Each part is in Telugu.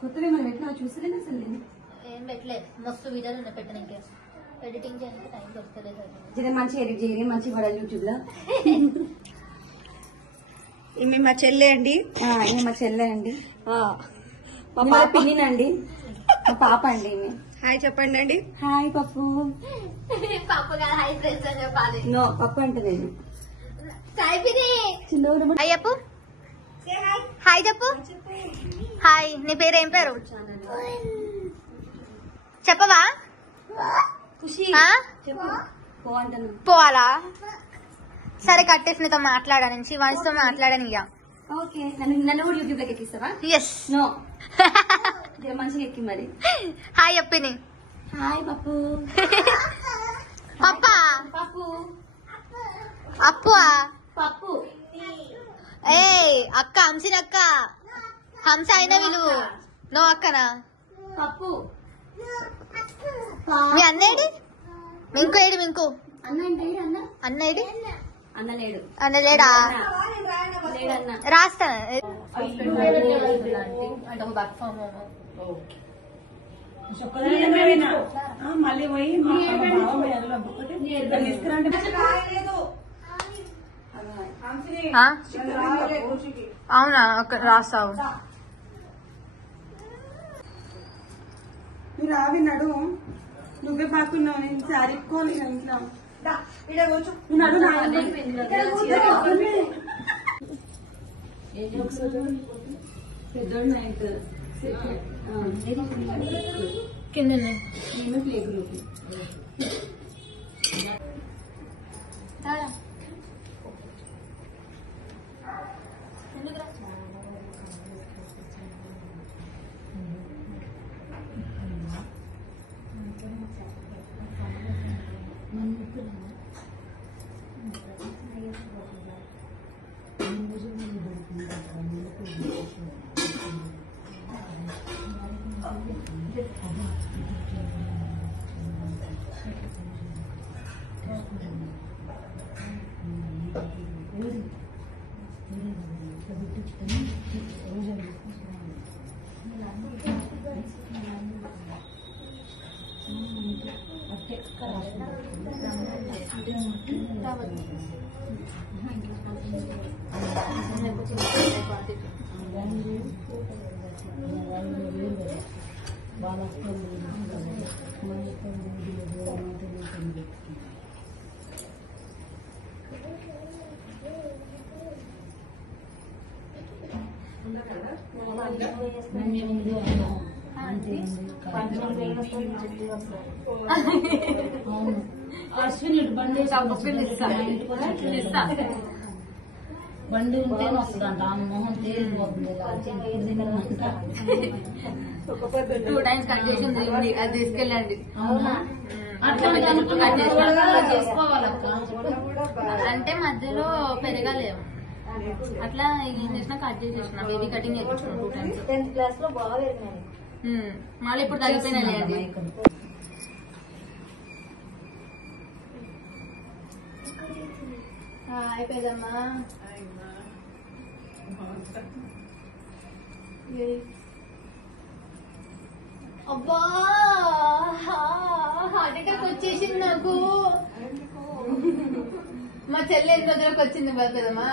కొత్తగా మనం ఎట్లా చూసలేను అసలు నేను ఏం పెట్టలేదు మస్తు వీడియోలు ఉన్నాయి పెట్టడానికి ఎడిటింగ్ చేయడానికి టైం దొరకలేదు జర మంచిగా ఎడిట్ చేయని మంచిగా పడాలి యూట్యూబ్ లో ఈమె మా చెల్లె అండి. ఈమె మా చెల్లె అండి, మా పిన్నినండి, మా పాప అండి. ఈమె హాయ్ చెప్పండి అండి. హాయ్ పప్పు. పాప గారు హై ఫ్రెండ్స్ అని చెప్పాలి. నో పప్పు అంటే నేను చిన్న హాయ్ చెప్పు. హాయ్ చెప్పు. హాయ్, నీ పేరు ఏం పేరు చెప్పవా? పోవాలా? సరే కట్టేసి నీతో మాట్లాడా నుంచి వాయిస్తో మాట్లాడని ఇక. ఓకే, నన్ను కూడా యూట్యూబ్ లోకి ఎక్కిస్తావా? ఎస్. నో మంచిగా ఎక్కి మరి. హాయ్ చెప్పిని. హాయ్ పప్పు. పప్పా పప్పు అప్పు పప్పు. ఏ అక్క హంసినక్క హంస అయినా విలువు నో అక్కనా పప్పు. మీ అన్నేడి మింకు ఏడి మింకు అన్న అంటే అన్న అన్నేడి అన్న లేడు. అన్న లేడా? లేడన్న. రాస్తా మళ్ళీ పోయి అవునా? రాస్తావు. నువ్వు రావి నడు, నువ్వే పాకున్నావు. నేను సారీ కోని ఇంట్లో పెద్దోడు కింద ప్లే గ్రూప్. బండి ఉంటేనే వస్తుందంట. ఆమె మొహం తేలిపోతుంది. 2 times కట్ చేసింది అది తీసుకెళ్ళండి. అట్లా చేసుకోవాలక్క. అంటే మధ్యలో పెరగాలేము అట్లా ఏం చేసినా కట్ చేసేసిన baby cutting చేయించుకున్నాం 2 times. 10th class లో బాగా మళ్ళీ ఇప్పుడు తగ్గిపోయినా అది. అయిపోయిందమ్మా. అబ్బా హార్ట్ అటాక్ వచ్చేసింది నాకు. మా చెల్లె ఎంత దగ్గరకు వచ్చింది కదమ్మా.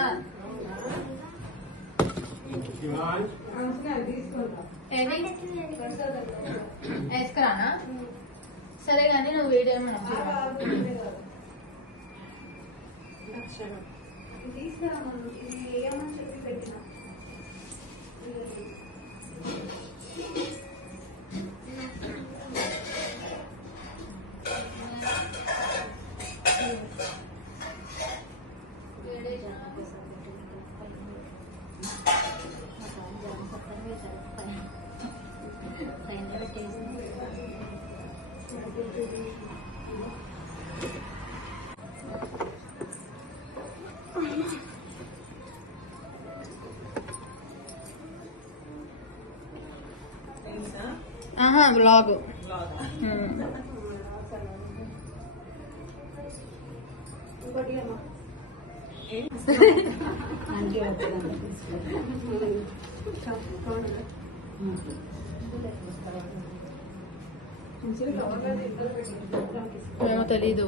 వేసుకురానా? సరే కానీ నువ్వు వీడియో బ్లాగ్ ఏమో తెలీదు.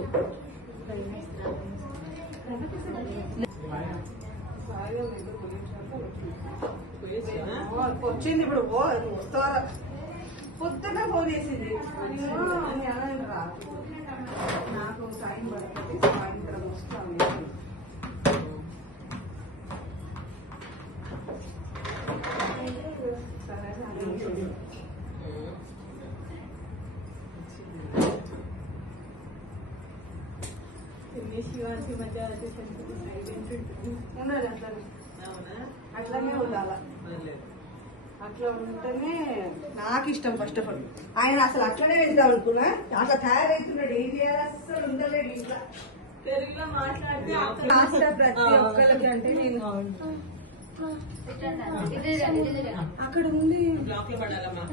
వచ్చింది ఇప్పుడు వస్తారా పొద్దున్న ఫోన్ చేసింది నాకు టైం పడుతుంది సాయంత్రం వస్తాను. శివానికి మధ్య ఉండాలి అట్లానే అట్లానే ఉండాలి. అట్లా ఉంటేనే నాకు ఇష్టం. ఫస్ట్ ఆఫ్ ఆల్ ఆయన అసలు అట్లనే వెళ్దాం అనుకున్నా, అట్లా తయారవుతున్నాడు. ఏం చేయాలి అసలు ఉండలేడు ఇంట్లో. తెలుగులో మాట్లాడితే ప్రతి ఒక్కరికి అంటే నేను అక్కడ ఉంది బ్లాక్ లో పడాలమ్మా.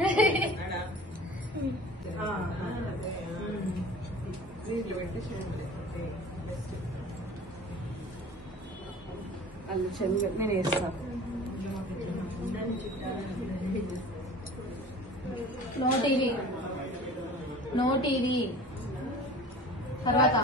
అల్లు చెంగ నేను వేస్తాను. No TV, no TV. తర్వాత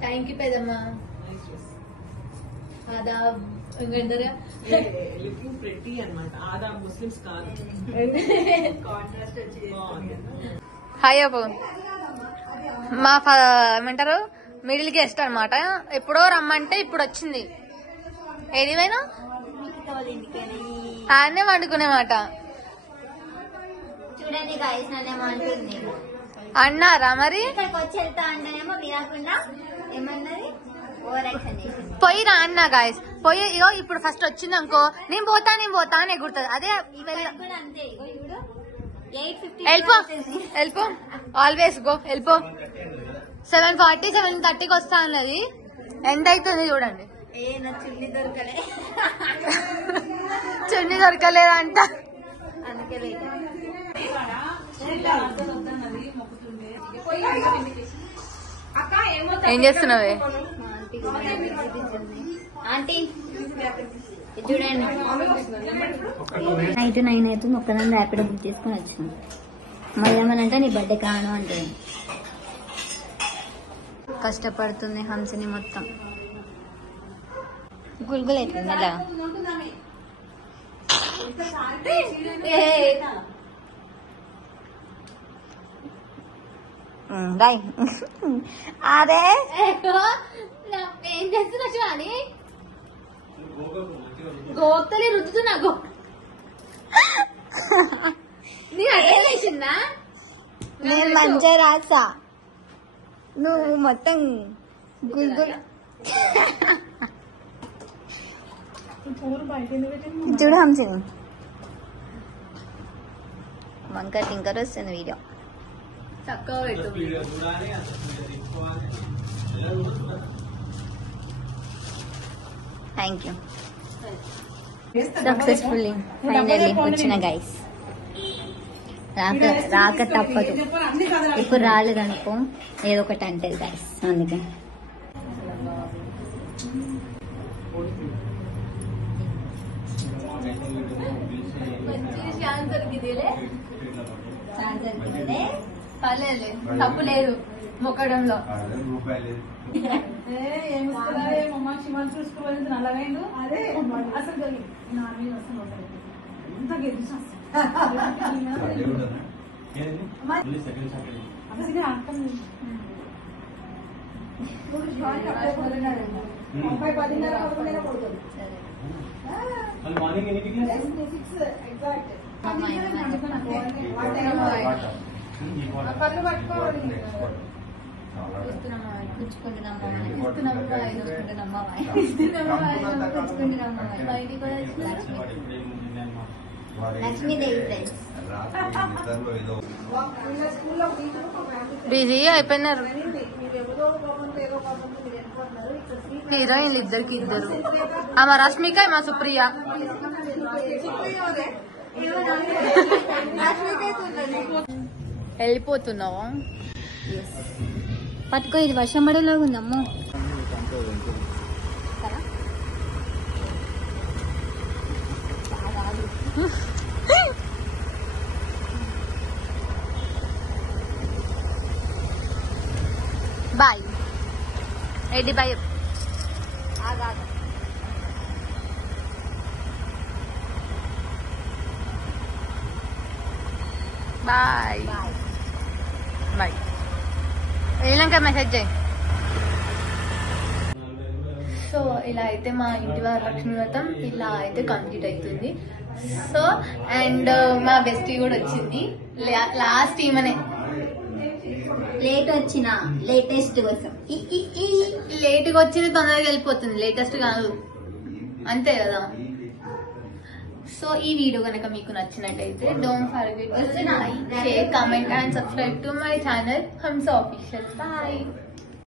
థ్యాంక్ యూ పెద్దమ్మా. ఆదాబ్. లుకింగ్ ప్రెటీ అన్నమాట. ఆదాబ్ ముస్లిమ్స్ కాదు. హాయ్ అబ్బు. మా ఏమంటారు మిడిల్ గెస్ట్ అనమాట. ఎప్పుడో రమ్మంటే ఇప్పుడు వచ్చింది. ఏడివైనా ఆయనే వండుకునేమాట. చూడండి గాయస్ నన్నేమో అంటుంది. అన్నారా మరి? ఇక్కడికి వచ్చి వెళ్తా అంటేనేమో వినకుండా ఏమన్నది ఓవర్ యాక్షన్ చేసింది. పోయి రా అన్నా గాయస్. పోయి ఇగో ఇప్పుడు ఫస్ట్ వచ్చింది అనుకో, నేను పోతా అని ఎగురుతుంది. అదే కూడా అంతే. ఇగో ఇప్పుడు 8:50 వెళ్ళిపో వెళ్ళిపో, ఆల్వేస్ గో వెళ్ళిపో. 7:40 7:30కి వస్తా అన్నది. ఎంత అవుతుంది చూడండి. నా చున్ని దొరకలే, చున్ని దొరకలేదంట. అందుకే లేట్. ఏం చేస్తున్నావే? ఆంటీ చూడండి, నైట్ 9 అవుతుంది. ఒక్కదాన్ని ర్యాపిడో బుక్ చేసుకుని వచ్చినాం. మళ్ళీ ఏమనంటే నీ బర్త్డే కాను అంటే కష్టపడుతుంది హంసని మొత్తం. గుల్గుల్ అవుతుంది అలా. రాయ్ అదే ఏం చేస్తున్నా చూడాలి. గోక్తలే రుద్దుతున్నా. నీ అదే వేసిందా? నేను మంచిగా రాసా, నువ్వు మొత్తం గుల్గుల్. చూడు హంసని వంకర్ టింకర్ వస్తుంది వీడియో. చక్కగా పెట్టు. Thank you. సక్సెస్ఫుల్లీ ఫైనల్లీ వచ్చిన గైస్. రాక తప్పదు. ఇప్పుడు రాలేదనుకో ఏదో ఒకటి అంటే గైస్. అందుకే పర్లేదు, తప్పు లేదు మొక్కడంలో. చూసుకోవాలి నల్లగైండు. అదే అసలు నా మీద అసలు ఎంత గెలిచి పళ్ళు పట్టుకోవాలి. బిజీ అయిపోయినారు హీరోయిన్లు ఇద్దరికి. ఆమె రష్మిక, మా సుప్రియ. వెళ్ళిపోతున్నావా? పట్టుకో, ఇది వర్షం పడేలాగా ఉందమ్మో. బాయ్. ఏంటి బాయ్? Bye bye. వెళ్ళాక మెసేజ్ చేయి. సో ఇలా అయితే మా ఇంటి వారి లక్ష్మీ వ్రతం ఇలా అయితే కంప్లీట్ అవుతుంది. సో అండ్ మా బెస్టీ కూడా వచ్చింది లాస్ట్ ఈమెనే. లేట్ వచ్చిన లేటెస్ట్ కోసం లేట్గా వచ్చింది, తొందరగా వెళ్ళిపోతుంది. లేటెస్ట్ కాదు, అంతే కదా. సో ఈ వీడియో కనుక మీకు నచ్చినట్టయితే don't forget to like, share, comment and subscribe to my channel Hamsa official. Bye.